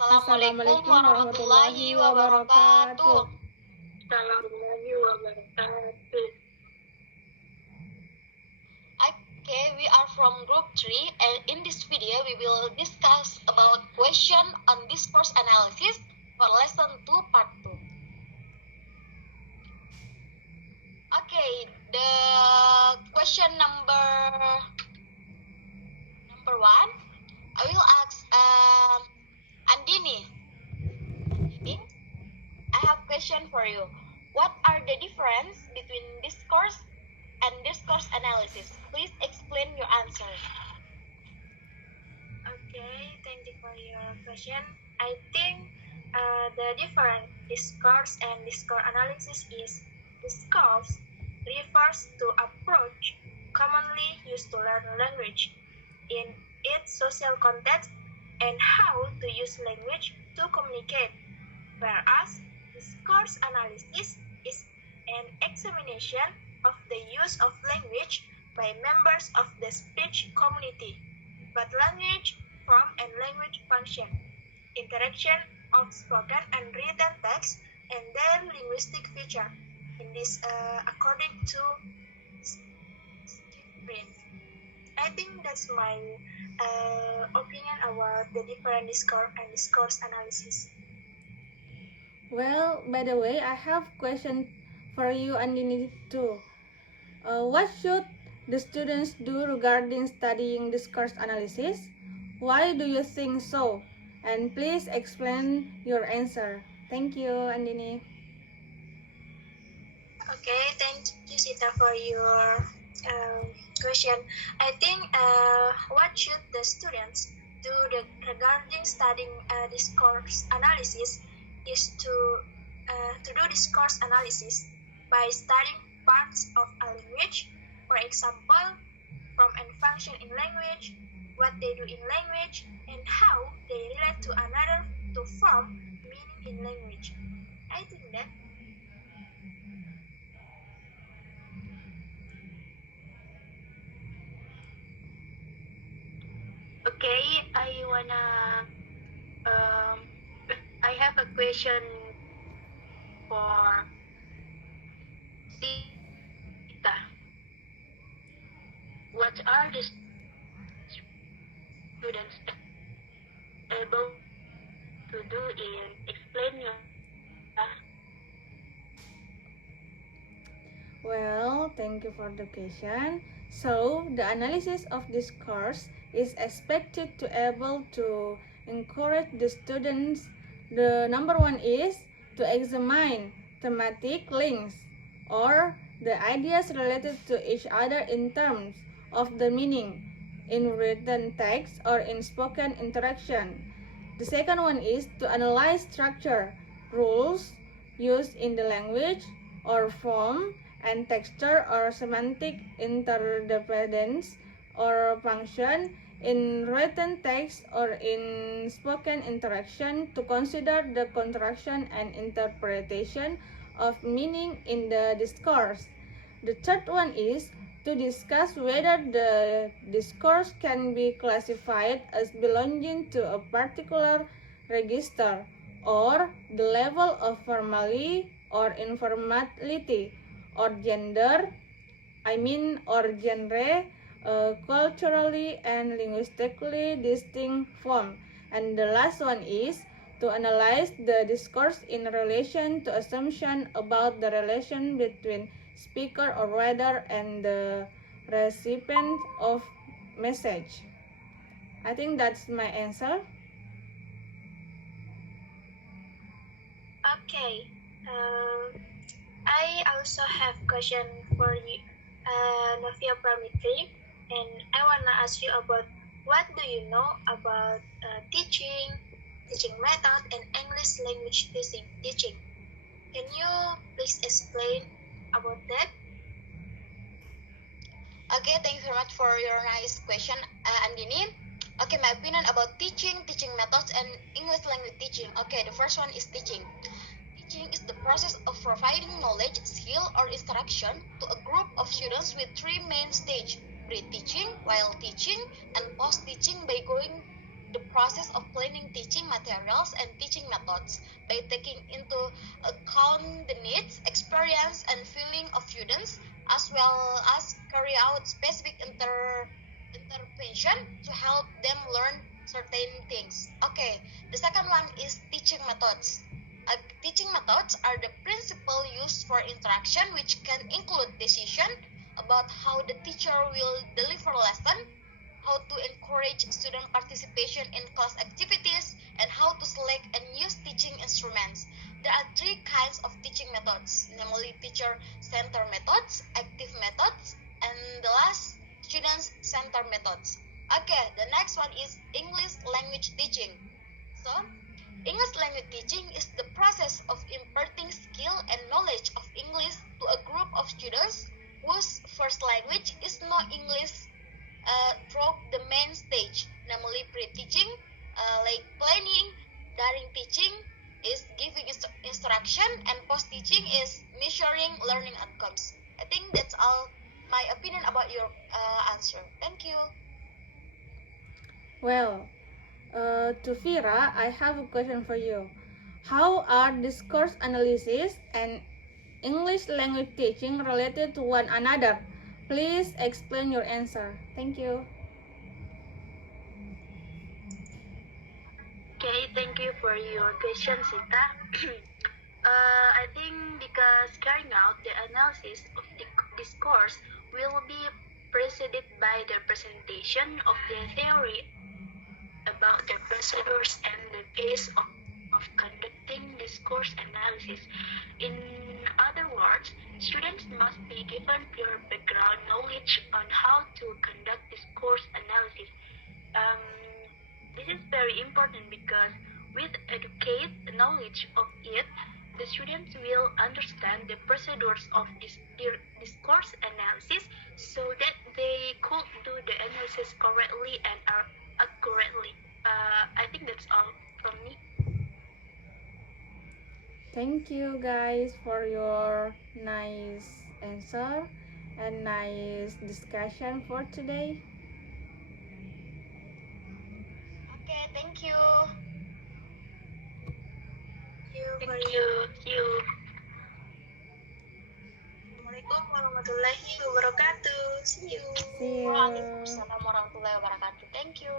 Assalamualaikum warahmatullahi wabarakatuh. Warahmatullahi wabarakatuh. Okay, we are from group 3 and in this video we will discuss about question on discourse analysis for lesson 2 part 2. Okay, the question number 1, I will ask Andini. I have question for you. What are the difference between discourse and discourse analysis? Please explain your answer. Okay, thank you for your question. I think the different discourse and discourse analysis is discourse refers to approach commonly used to learn language in its social context and how to use language to communicate, whereas discourse analysis is an examination of the use of language by members of the speech community, but language, form, and language function, interaction of spoken and written text, and their linguistic feature. In this, according to Steve, I think that's my opinion about the different discourse and discourse analysis. Well, by the way, I have question for you, Andini, too. What should the students do regarding studying discourse analysis? Why do you think so? And please explain your answer. Thank you, Andini. Okay, thank you, Sita, for your question. I think what should the students do regarding studying discourse analysis is to do discourse analysis by studying parts of a language, for example, form and function in language, what they do in language, and how they relate to another to form meaning in language. I think that. Okay, I have a question for Sita. What are the students able to do in explain your Well, thank you for the question. So, the analysis of discourse is expected to able to encourage the students. The number one is to examine thematic links or the ideas related to each other in terms of the meaning in written text or in spoken interaction. The second one is to analyze structure, rules used in the language or form and texture or semantic interdependence or function in written text or in spoken interaction to consider the construction and interpretation of meaning in the discourse. The third one is to discuss whether the discourse can be classified as belonging to a particular register or the level of formality or informality or gender, or genre, culturally and linguistically distinct form. And the last one is to analyze the discourse in relation to assumption about the relation between speaker or reader and the recipient of message. I think that's my answer. Okay. I also have question for you, Novia Pramitri, and I wanna ask you about what do you know about teaching method, and English language teaching. Can you please explain about that? Okay, thank you very much for your nice question, Andini. Okay, my opinion about teaching methods, and English language teaching. Okay, the first one is teaching. Teaching is the process of providing knowledge, skill, or instruction to a group of students with three main stages: pre-teaching, while teaching, and post-teaching by going the process of planning teaching materials and teaching methods by taking into account the needs, experience, and feeling of students, as well as carry out specific intervention to help them learn certain things. Okay, the second one is teaching methods. Teaching methods are the principle used for interaction, which can include decision about how the teacher will deliver lesson, how to encourage student participation in class activities, and how to select and use teaching instruments. There are three kinds of teaching methods, namely teacher-centered methods, active methods, and the last, student-centered methods. Okay, the next one is English language teaching. So, English language teaching is the process of imparting skill and knowledge of English to a group of students whose first language is not English through the main stage, namely pre-teaching, like planning, during teaching is giving instruction, and post-teaching is measuring learning outcomes. I think that's all my opinion about your answer. Thank you. Well, to Vira, I have a question for you. How are discourse analysis and English language teaching related to one another? Please explain your answer. Thank you. Okay, thank you for your question, Sita. I think because carrying out the analysis of the discourse will be preceded by the presentation of the theory about the procedures and the pace of conducting discourse analysis. In other words, students must be given pure background knowledge on how to conduct discourse analysis. Um, this is very important because with educate knowledge of it, the students will understand the procedures of discourse analysis so that they could do the analysis correctly and accurately. I think that's all from me. Thank you guys for your nice answer and nice discussion for today. Okay, thank you. Thank you. See you. Assalamualaikum warahmatullahi wabarakatuh. See you. See you. Waalaikumsalam warahmatullahi wabarakatuh. Thank you.